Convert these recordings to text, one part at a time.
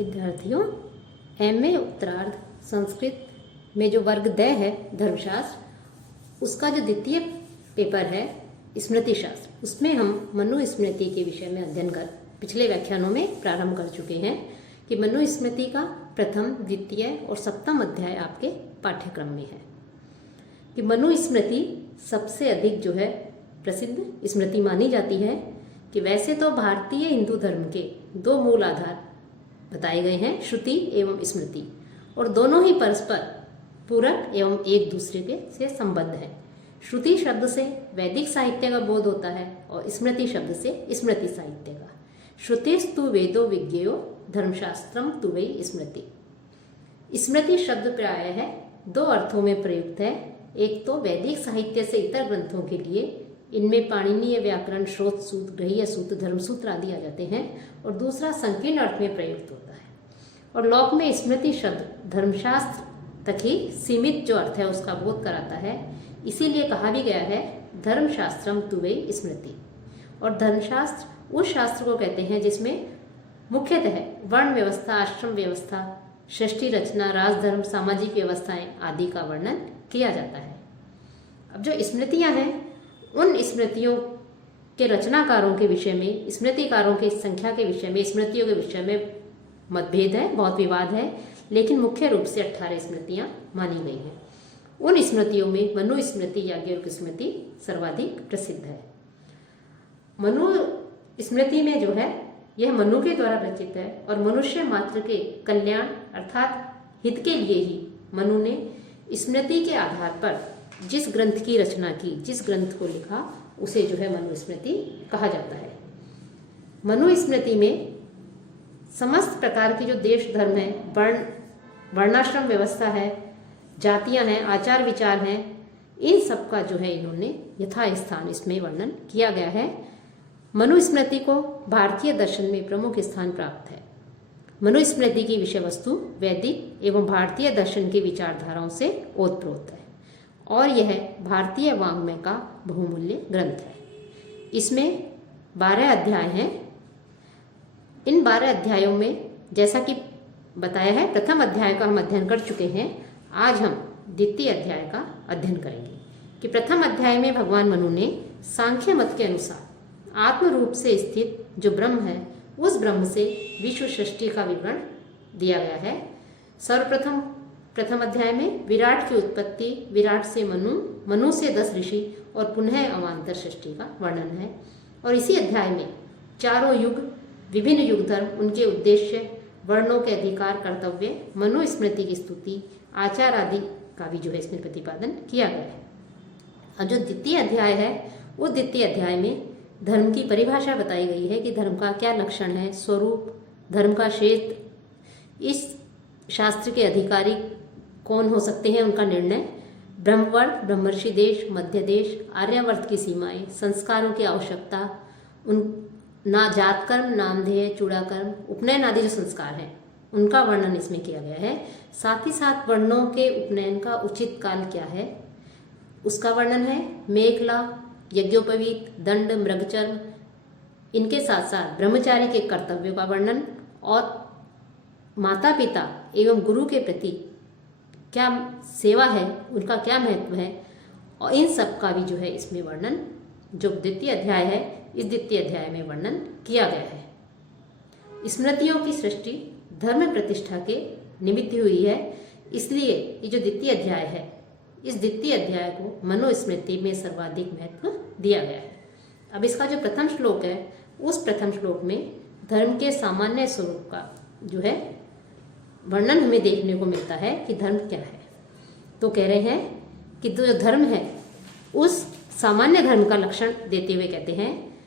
विद्यार्थियों, एमए उत्तरार्ध संस्कृत में जो वर्ग द है धर्मशास्त्र, उसका जो द्वितीय पेपर है स्मृति शास्त्र, उसमें हम मनुस्मृति के विषय में अध्ययन कर पिछले व्याख्यानों में प्रारंभ कर चुके हैं कि मनुस्मृति का प्रथम, द्वितीय और सप्तम अध्याय आपके पाठ्यक्रम में है। कि मनुस्मृति सबसे अधिक जो है प्रसिद्ध स्मृति मानी जाती है। कि वैसे तो भारतीय हिंदू धर्म के दो मूल आधार बताए गए हैं, श्रुति एवं स्मृति, और दोनों ही परस्पर पूरक एवं एक दूसरे के से संबद्ध है। श्रुति शब्द से वैदिक साहित्य का बोध होता है और स्मृति शब्द से स्मृति साहित्य का। श्रुतिस्तु वेदो विज्ञेयो धर्मशास्त्रम तु वै स्मृति। स्मृति शब्द प्रायः है दो अर्थों में प्रयुक्त है। एक तो वैदिक साहित्य से इतर ग्रंथों के लिए, इनमें पाणिनीय व्याकरण, स्रोत सूत्र, गृह्य सूत्र, धर्मसूत्र आदि आ जाते हैं, और दूसरा संकीर्ण अर्थ में प्रयुक्त होता है। और लोक में स्मृति शब्द धर्मशास्त्र तक ही सीमित जो अर्थ है उसका बोध कराता है। इसीलिए कहा भी गया है धर्मशास्त्रम तु वै स्मृति। और धर्मशास्त्र उस शास्त्र को कहते हैं जिसमें मुख्यतः वर्ण व्यवस्था, आश्रम व्यवस्था, सृष्टि रचना, राजधर्म, सामाजिक व्यवस्थाएं आदि का वर्णन किया जाता है। अब जो स्मृतियां हैं, उन स्मृतियों के रचनाकारों के विषय में, स्मृतिकारों की संख्या के विषय में, स्मृतियों के विषय में मतभेद है, बहुत विवाद है, लेकिन मुख्य रूप से 18 स्मृतियां मानी गई हैं। उन स्मृतियों में मनुस्मृति, याज्ञवल्क्य स्मृति सर्वाधिक प्रसिद्ध है। मनुस्मृति में जो है यह मनु के द्वारा रचित है और मनुष्य मात्र के कल्याण अर्थात हित के लिए ही मनु ने स्मृति के आधार पर जिस ग्रंथ की रचना की, जिस ग्रंथ को लिखा, उसे जो है मनुस्मृति कहा जाता है। मनुस्मृति में समस्त प्रकार की जो देश धर्म है, वर्णाश्रम व्यवस्था है, जातियां हैं, आचार विचार हैं, इन सब का जो है इन्होंने यथास्थान इसमें वर्णन किया गया है। मनुस्मृति को भारतीय दर्शन में प्रमुख स्थान प्राप्त है। मनुस्मृति की विषय वस्तु वैदिक एवं भारतीय दर्शन की विचारधाराओं से ओतप्रोत है और यह भारतीय वाङ्मय का बहुमूल्य ग्रंथ है। इसमें 12 अध्याय हैं। इन 12 अध्यायों में जैसा कि बताया है, प्रथम अध्याय का हम अध्ययन कर चुके हैं। आज हम द्वितीय अध्याय का अध्ययन करेंगे। कि प्रथम अध्याय में भगवान मनु ने सांख्य मत के अनुसार आत्म रूप से स्थित जो ब्रह्म है, उस ब्रह्म से विश्व सृष्टि का विवरण दिया गया है। सर्वप्रथम प्रथम अध्याय में विराट की उत्पत्ति, विराट से मनु, मनु से 10 ऋषि और पुनः अवान्तर सृष्टि का वर्णन है। और इसी अध्याय में चारों युग, विभिन्न युग धर्म, उनके उद्देश्य, वर्णों के अधिकार, कर्तव्य, मनुस्मृति की स्तुति, आचार आदि का भी जो है इसमें प्रतिपादन किया गया है। अब जो द्वितीय अध्याय है, उस द्वितीय अध्याय में धर्म की परिभाषा बताई गई है कि धर्म का क्या लक्षण है, स्वरूप, धर्म का क्षेत्र, इस शास्त्र के अधिकारी कौन हो सकते हैं, उनका निर्णय, ब्रह्मवर्त, ब्रह्मर्षि देश, मध्य देश, आर्यावर्त की सीमाएं, संस्कारों की आवश्यकता, उन ना जात कर्म, नामधेय, चूड़ाकर्म, उपनयन आदि जो संस्कार हैं, उनका वर्णन इसमें किया गया है। साथ ही साथ वर्णों के उपनयन का उचित काल क्या है, उसका वर्णन है। मेखला, यज्ञोपवीत, दंड, मृगचर्म, इनके साथ साथ ब्रह्मचारी के कर्तव्यों का वर्णन और माता पिता एवं गुरु के प्रति क्या सेवा है, उनका क्या महत्व है, और इन सब का भी जो है इसमें वर्णन, जो द्वितीय अध्याय है, इस द्वितीय अध्याय में वर्णन किया गया है। स्मृतियों की सृष्टि धर्म प्रतिष्ठा के निमित्त हुई है, इसलिए ये जो द्वितीय अध्याय है, इस द्वितीय अध्याय को मनुस्मृति में सर्वाधिक महत्व दिया गया है। अब इसका जो प्रथम श्लोक है, उस प्रथम श्लोक में धर्म के सामान्य स्वरूप का जो है वर्णन हमें देखने को मिलता है कि धर्म क्या है। तो कह रहे हैं कि जो धर्म है, उस सामान्य धर्म का लक्षण देते हुए कहते हैं,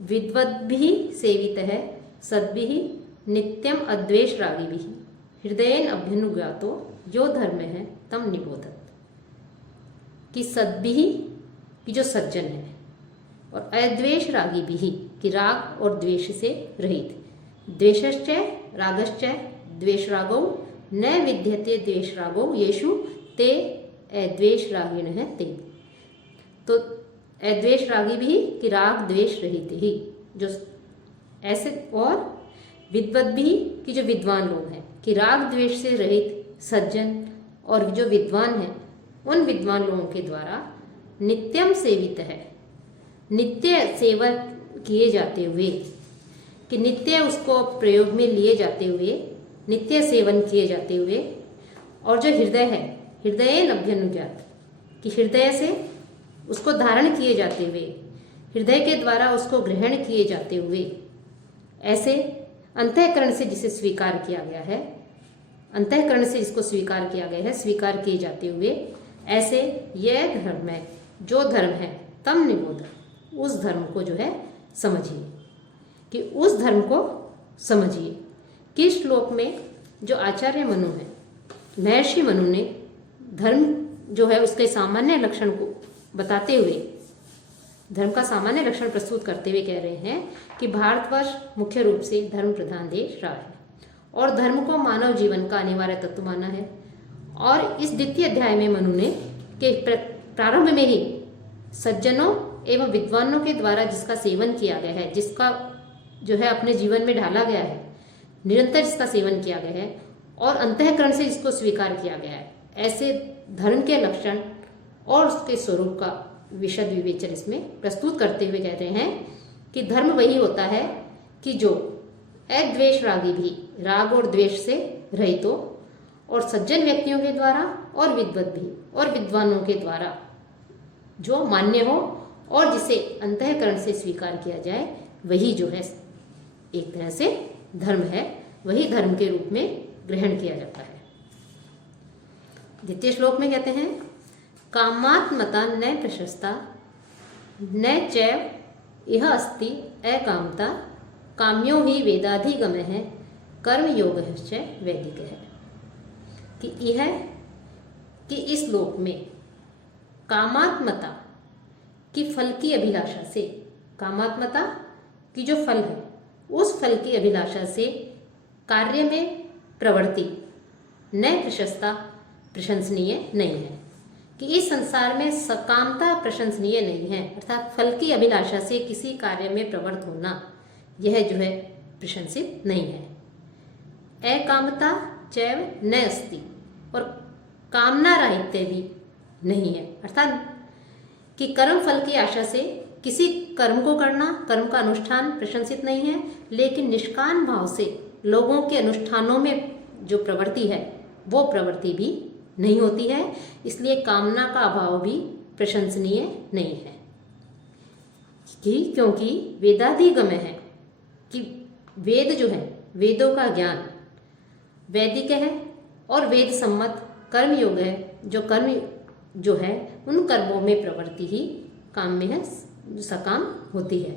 विद्वद्भिः सेवितः सद्भिः नित्यम अद्वेष रागिभिः हृदयेन अभ्यनुज्ञातो यो धर्म है तम निबोधत। कि सद्भिः की जो सज्जन है, और अद्वेष रागिभिः की राग और द्वेष से रहित, द्वेषश्च रागश्च द्वेषरागौ न विद्यते द्वेषरागौ येषु ते अद्वेष रागिणः ते। तो अद्वेष रागी भी कि राग द्वेष रहित ही, जो ऐसे, और विद्वद्भी कि जो विद्वान लोग हैं, कि राग द्वेष से रहित सज्जन और जो विद्वान हैं उन विद्वान लोगों के द्वारा नित्यम सेवित है, नित्य सेवा किए जाते हुए, कि नित्य उसको प्रयोग में लिए जाते हुए, नित्य सेवन किए जाते हुए, और जो हृदय है, हृदय नभ्यनुज्ञात, कि हृदय से उसको धारण किए जाते हुए, हृदय के द्वारा उसको ग्रहण किए जाते हुए, ऐसे अंतःकरण से जिसे स्वीकार किया गया है, अंतःकरण से जिसको स्वीकार किया गया है, स्वीकार किए जाते हुए, ऐसे यह धर्म है, जो धर्म है तम निबोध, उस धर्म को जो है समझिए, कि उस धर्म को समझिए। किस श्लोक में जो आचार्य मनु है, महर्षि मनु ने धर्म जो है उसके सामान्य लक्षण को बताते हुए, धर्म का सामान्य लक्षण प्रस्तुत करते हुए कह रहे हैं कि भारतवर्ष मुख्य रूप से धर्म प्रधान देश रहा है और धर्म को मानव जीवन का अनिवार्य तत्व माना है। और इस द्वितीय अध्याय में मनु ने के प्रारंभ में ही सज्जनों एवं विद्वानों के द्वारा जिसका सेवन किया गया है, जिसका जो है अपने जीवन में ढाला गया है, निरंतर जिसका सेवन किया गया है और अंतःकरण से जिसको स्वीकार किया गया है, ऐसे धर्म के लक्षण और उसके स्वरूप का विशद विवेचन इसमें प्रस्तुत करते हुए कहते हैं कि धर्म वही होता है कि जो अद्वेष रागी भी, राग और द्वेष से रहित हो, और सज्जन व्यक्तियों के द्वारा और विद्वत भी और विद्वानों के द्वारा जो मान्य हो और जिसे अंतःकरण से स्वीकार किया जाए, वही जो है एक तरह से धर्म है, वही धर्म के रूप में ग्रहण किया जाता है। द्वितीय श्लोक में कहते हैं कामात्मता न प्रशस्ता न चैव इह अस्ति अकामता काम्यो ही वेदाधिगम है कर्म योग वैदिक है। कि यह कि इस श्लोक में कामात्मता की फल की अभिलाषा से, कामात्मता की जो फल है उस फल की अभिलाषा से कार्य में प्रवृत्ति न प्रशस्ता, प्रशंसनीय नहीं है, कि इस संसार में सकामता प्रशंसनीय नहीं है, अर्थात फल की अभिलाषा से किसी कार्य में प्रवृत्त होना यह जो है प्रशंसित नहीं है। अकामता चैव न अस्ति, और कामना राहित्य भी नहीं है, अर्थात कि कर्म फल की आशा से किसी कर्म को करना, कर्म का अनुष्ठान प्रशंसित नहीं है, लेकिन निष्काम भाव से लोगों के अनुष्ठानों में जो प्रवृत्ति है वो प्रवृत्ति भी नहीं होती है, इसलिए कामना का अभाव भी प्रशंसनीय नहीं है। क्योंकि वेदाधिगम है, कि वेद जो है, वेदों का ज्ञान वैदिक है और वेद सम्मत कर्म योग है, जो कर्म जो है उन कर्मों में प्रवृत्ति ही काम में है, सकाम होती है,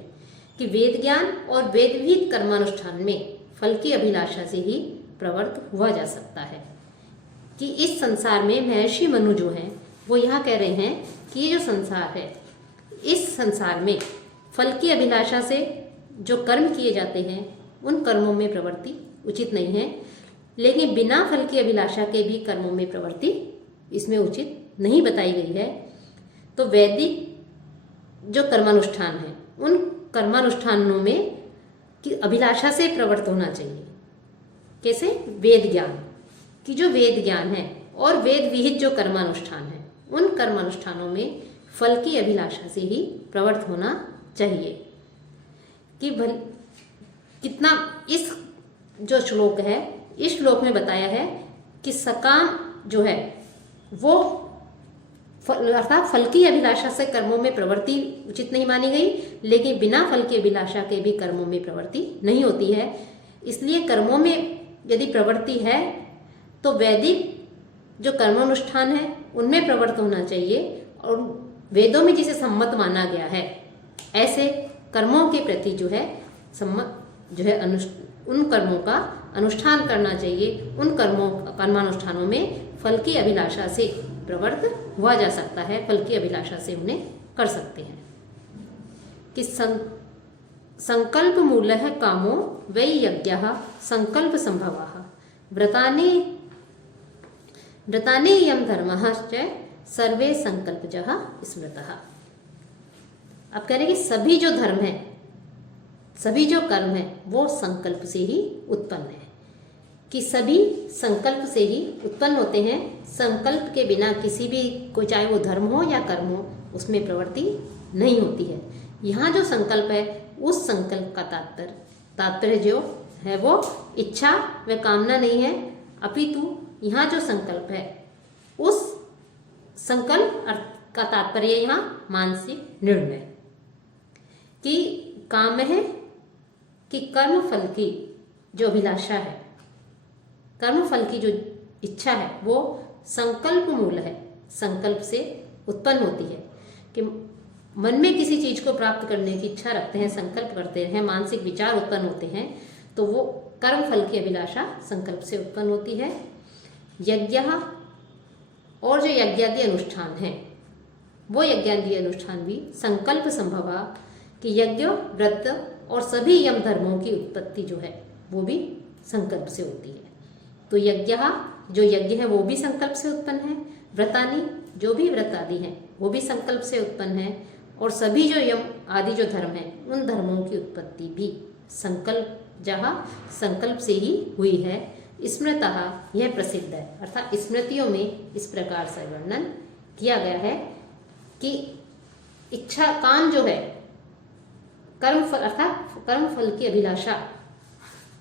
कि वेद ज्ञान और वेद विहित कर्मानुष्ठान में फल की अभिलाषा से ही प्रवृत्त हुआ जा सकता है। कि इस संसार में महर्षि मनु जो हैं वो यहाँ कह रहे हैं कि ये जो संसार है, इस संसार में फल की अभिलाषा से जो कर्म किए जाते हैं उन कर्मों में प्रवृत्ति उचित नहीं है, लेकिन बिना फल की अभिलाषा के भी कर्मों में प्रवृत्ति इसमें उचित नहीं बताई गई है। तो वैदिक जो कर्मानुष्ठान है उन कर्मानुष्ठानों में की अभिलाषा से प्रवृत्त होना चाहिए। कैसे? वेद ज्ञान, कि जो वेद ज्ञान है और वेद विहित जो कर्मानुष्ठान है उन कर्मानुष्ठानों में फल की अभिलाषा से ही प्रवृत्त होना चाहिए। कि कितना इस जो श्लोक है, इस श्लोक में बताया है कि सकाम जो है वो अर्थात फल की अभिलाषा से कर्मों में प्रवृत्ति उचित नहीं मानी गई, लेकिन बिना फल की अभिलाषा के भी कर्मों में प्रवृत्ति नहीं होती है। इसलिए कर्मों में यदि प्रवृत्ति है तो वैदिक जो कर्मानुष्ठान है उनमें प्रवृत्त होना चाहिए, और वेदों में जिसे सम्मत माना गया है ऐसे कर्मों के प्रति जो है सम्मत जो है उन कर्मों का अनुष्ठान करना चाहिए। उन कर्मानुष्ठानों में फल की अभिलाषा से प्रवृत्त हुआ जा सकता है, फल की अभिलाषा से उन्हें कर सकते हैं। कि संकल्प मूलः कामो वै यज्ञः संकल्प संभवः व्रतानि यम धर्मः च सर्वे संकल्पजः स्मृतः। अब कह रहे कि सभी जो धर्म है सभी जो कर्म है वो संकल्प से ही उत्पन्न है, कि सभी संकल्प से ही उत्पन्न होते हैं। संकल्प के बिना किसी भी कोई, चाहे वो धर्म हो या कर्म हो, उसमें प्रवृत्ति नहीं होती है। यहाँ जो संकल्प है उस संकल्प का तात्पर्य जो है वो इच्छा व कामना नहीं है, अपितु यहाँ जो संकल्प है उस संकल्प का तात्पर्य यहाँ मानसिक निर्णय, कि काम है कि कर्म फल की जो अभिलाषा है, कर्म फल की जो इच्छा है वो संकल्प मूल है, संकल्प से उत्पन्न होती है। कि मन में किसी चीज को प्राप्त करने की इच्छा रखते हैं, संकल्प करते हैं, मानसिक विचार उत्पन्न होते हैं, तो वो कर्म फल की अभिलाषा संकल्प से उत्पन्न होती है। यज्ञ और जो यज्ञादि अनुष्ठान है वो यज्ञादि अनुष्ठान भी संकल्प संभवा, कि यज्ञ व्रत और सभी यम धर्मों की उत्पत्ति जो है वो भी संकल्प से होती है। तो यज्ञ जो यज्ञ है वो भी संकल्प से उत्पन्न है, व्रतानि जो भी व्रत आदि हैं वो भी संकल्प से उत्पन्न है, और सभी जो यम आदि जो धर्म है उन धर्मों की उत्पत्ति भी संकल्प से ही हुई है। स्मृतः यह प्रसिद्ध है, अर्थात स्मृतियों में इस प्रकार से वर्णन किया गया है कि इच्छा काम जो है कर्म फल, अर्थात कर्म फल की अभिलाषा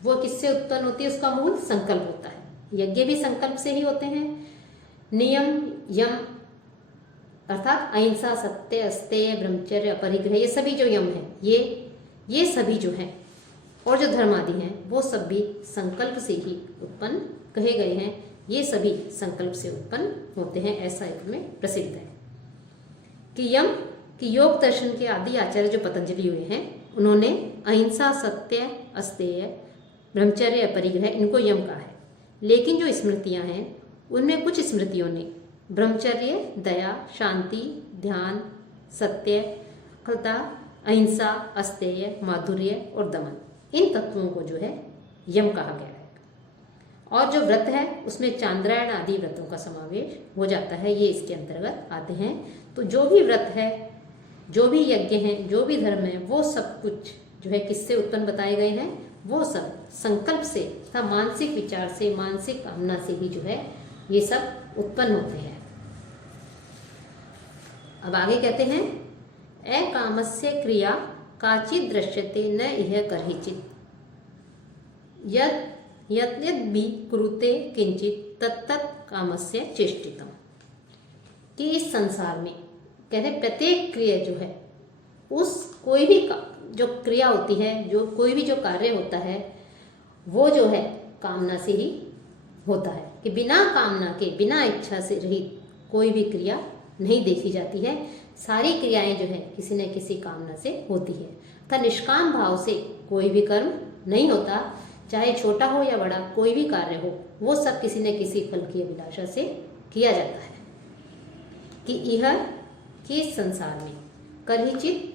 वो किससे उत्पन्न होती है, उसका मूल संकल्प होता है। यज्ञ भी संकल्प से ही होते हैं। नियम यम अर्थात अहिंसा, सत्य, अस्तेय, ब्रह्मचर्य, अपरिग्रह, ये सभी जो यम है ये सभी जो हैं और जो धर्म आदि हैं वो सब भी संकल्प से ही उत्पन्न कहे गए हैं। ये सभी संकल्प से उत्पन्न होते हैं, ऐसा इसमें प्रसिद्ध है। कि यम कि योग दर्शन के आदि आचार्य जो पतंजलि हुए हैं उन्होंने अहिंसा, सत्य, अस्तेय, ब्रह्मचर्य, अपरिग्रह इनको यम कहा है। लेकिन जो स्मृतियां हैं उनमें कुछ स्मृतियों ने ब्रह्मचर्य, दया, शांति, ध्यान, सत्य, खलता, अहिंसा, अस्तेय, माधुर्य और दमन, इन तत्वों को जो है यम कहा गया है। और जो व्रत है उसमें चांद्रायण आदि व्रतों का समावेश हो जाता है, ये इसके अंतर्गत आते हैं। तो जो भी व्रत है, जो भी यज्ञ हैं, जो भी धर्म है, वो सब कुछ जो है किससे उत्पन्न बताए गए हैं, वो सब संकल्प से तथा मानसिक विचार से, मानसिक कामना से ही जो है ये सब उत्पन्न होते हैं। अब आगे कहते हैं, अकामस्य क्रिया काचित दृश्यते न इह करहिचित यद भी कुरुते किंचित तत्तत् कामस्य चेष्टितम। कि इस संसार में कहते प्रत्येक क्रिया जो है, उस कोई भी जो क्रिया होती है, जो कोई भी जो कार्य होता है वो जो है कामना से ही होता है। कि बिना कामना के, बिना इच्छा से रहित कोई भी क्रिया नहीं देखी जाती है। सारी क्रियाएं जो है किसी न किसी कामना से होती है। तथा निष्काम भाव से कोई भी कर्म नहीं होता, चाहे छोटा हो या बड़ा, कोई भी कार्य हो वो सब किसी न किसी फल की अभिलाषा से किया जाता है। कि यह कि इस संसार में करहिचित,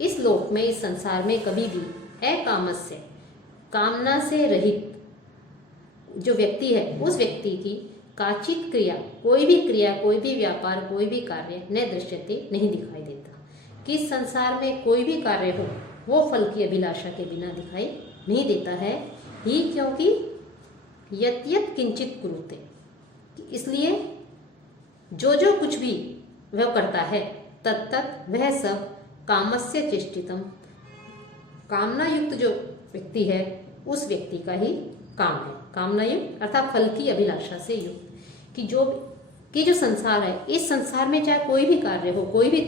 इस लोक में, इस संसार में कभी भी अकामस्य, कामना से रहित जो व्यक्ति है उस व्यक्ति की काचित क्रिया, कोई भी क्रिया, कोई भी व्यापार, कोई भी कार्य न दृश्यते, नहीं दिखाई देता। कि इस संसार में कोई भी कार्य हो वो फल की अभिलाषा के बिना दिखाई नहीं देता है ही, क्योंकि यत यत किंचित कुरुते, इसलिए जो जो कुछ भी वह करता है तत्तत् वह सब कामस्य चेष्टितम, कामना युक्त जो व्यक्ति है उस व्यक्ति का ही काम है। कामना युक्त अर्थात फल की अभिलाषा से युक्त। कि जो संसार है, इस संसार में चाहे कोई भी कार्य हो, कोई भी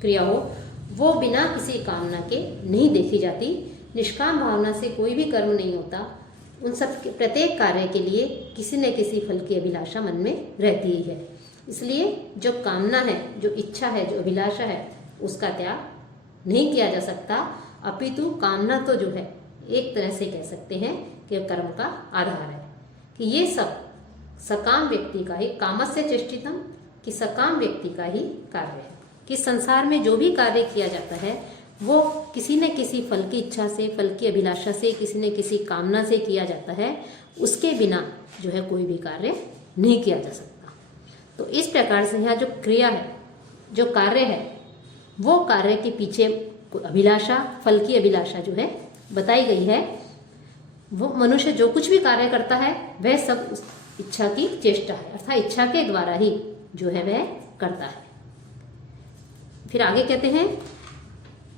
क्रिया हो, वो बिना किसी कामना के नहीं देखी जाती। निष्काम भावना से कोई भी कर्म नहीं होता। उन सब प्रत्येक कार्य के लिए किसी न किसी फल की अभिलाषा मन में रहती ही है। इसलिए जो कामना है, जो इच्छा है, जो अभिलाषा है, उसका त्याग नहीं किया जा सकता। अपितु कामना तो जो है एक तरह से कह सकते हैं कि कर्म का आधार है। कि ये सब सकाम व्यक्ति का ही, कामस्य चेष्टितम, कि सकाम व्यक्ति का ही कार्य है। कि संसार में जो भी कार्य किया जाता है वो किसी न किसी फल की इच्छा से, फल की अभिलाषा से, किसी न किसी कामना से किया जाता है। उसके बिना जो है कोई भी कार्य नहीं किया जा सकता। तो इस प्रकार से यहाँ जो क्रिया है, जो कार्य है, वो कार्य के पीछे अभिलाषा, फल की अभिलाषा जो है बताई गई है। वो मनुष्य जो कुछ भी कार्य करता है वह सब इच्छा की चेष्टा है, अर्थात इच्छा के द्वारा ही जो है वह करता है। फिर आगे कहते हैं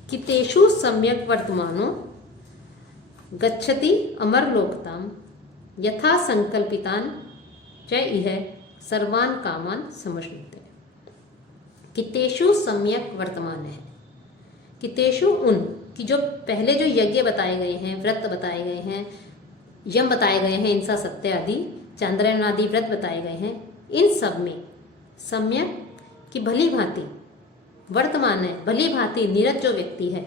कि तेषु सम्यक वर्तमानो गच्छति अमरलोकताम यथा संकल्पितान च इह सर्वान कामान समश्नुते। कि तेषु सम्यक वर्तमान है, कि तेषु उन कि जो पहले जो यज्ञ बताए गए हैं, व्रत बताए गए हैं, यम बताए गए हैं, इंसा सत्य आदि चांद्रायण आदि व्रत बताए गए हैं, इन सब में सम्यक की भली भांति वर्तमान है, भली भांति निरत जो व्यक्ति है,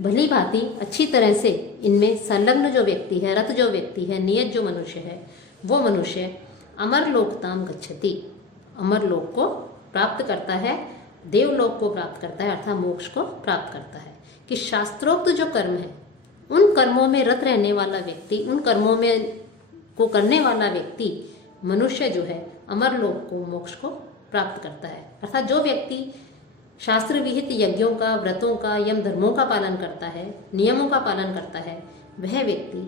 भली भांति अच्छी तरह से इनमें संलग्न जो व्यक्ति है, रत जो व्यक्ति है, नियत जो मनुष्य है, वो मनुष्य अमरलोकताम गच्छति, अमरलोक को प्राप्त करता है, देवलोक को प्राप्त करता है, अर्थात मोक्ष को प्राप्त करता है। कि शास्त्रोक्त जो कर्म है उन कर्मों में रत रहने वाला व्यक्ति, उन कर्मों में को करने वाला व्यक्ति मनुष्य जो है अमरलोक को, मोक्ष को प्राप्त करता है। अर्थात जो व्यक्ति शास्त्र विहित यज्ञों का, व्रतों का, यम धर्मों का पालन करता है, नियमों का पालन करता है, वह व्यक्ति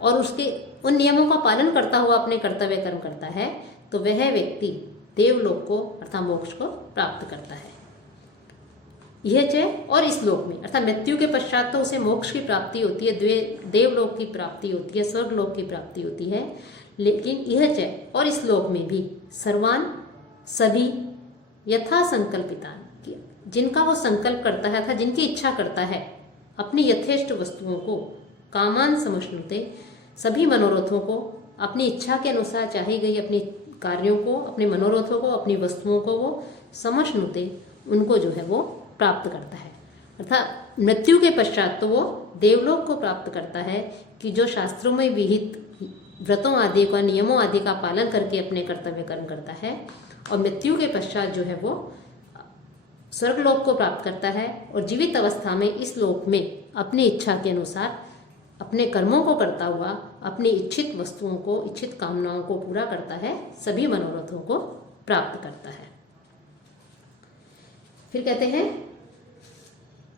और उसके उन नियमों का पालन करता हुआ अपने कर्तव्य कर्म करता है, तो वह व्यक्ति देवलोक को अर्थात मोक्ष को प्राप्त करता है। यह च और इस लोक में अर्थात मृत्यु के पश्चात तो उसे मोक्ष की प्राप्ति होती है, देवलोक की प्राप्ति होती है, स्वर्गलोक की प्राप्ति होती है, लेकिन यह च और इस लोक में भी सर्वान सभी यथा संकल्पितान, जिनका वो संकल्प करता है अर्थात जिनकी इच्छा करता है, अपनी यथेष्ट वस्तुओं को कामान समश्नुते, सभी मनोरथों को अपनी इच्छा के अनुसार चाही गई अपनी कार्यों को, अपने मनोरथों को, अपनी वस्तुओं को वो समश्नुते, उनको जो है वो प्राप्त करता है। अर्थात मृत्यु के पश्चात तो वो देवलोक को प्राप्त करता है कि जो शास्त्रों में विहित व्रतों आदि का, नियमों आदि का पालन करके अपने कर्तव्य कर्म करता है, और मृत्यु के पश्चात जो है वो स्वर्गलोक को प्राप्त करता है, और जीवित अवस्था में इस लोक में अपनी इच्छा के अनुसार अपने कर्मों को करता हुआ अपनी इच्छित वस्तुओं को, इच्छित कामनाओं को पूरा करता है, सभी मनोरथों को प्राप्त करता है। फिर कहते हैं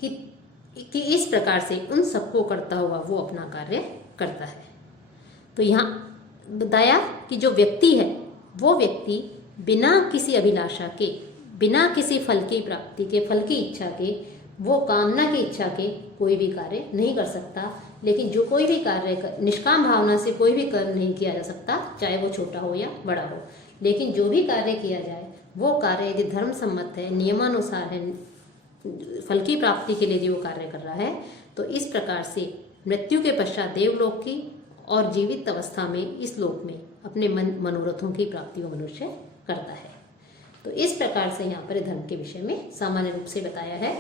कि इस प्रकार से उन सबको करता हुआ वो अपना कार्य करता है। तो यहाँ बताया कि जो व्यक्ति है वो व्यक्ति बिना किसी अभिलाषा के, बिना किसी फल की प्राप्ति के, फल की इच्छा के, वो कामना की इच्छा के कोई भी कार्य नहीं कर सकता। लेकिन जो कोई भी कार्य निष्काम भावना से कोई भी कर्म नहीं किया जा सकता, चाहे वो छोटा हो या बड़ा हो, लेकिन जो भी कार्य किया जाए वो कार्य यदि धर्म सम्मत है, नियमानुसार है, फल की प्राप्ति के लिए यदि वो कार्य कर रहा है, तो इस प्रकार से मृत्यु के पश्चात देवलोक की और जीवित अवस्था में इस लोक में अपने मनोरथों की प्राप्ति को मनुष्य करता है। तो इस प्रकार से यहाँ पर धर्म के विषय में सामान्य रूप से बताया है।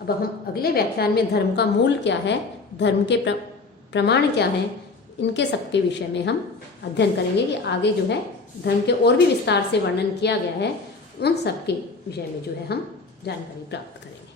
अब हम अगले व्याख्यान में धर्म का मूल क्या है, धर्म के प्रमाण क्या हैं, इनके सबके विषय में हम अध्ययन करेंगे कि आगे जो है धर्म के और भी विस्तार से वर्णन किया गया है, उन सब के विषय में जो है हम जानकारी प्राप्त करेंगे।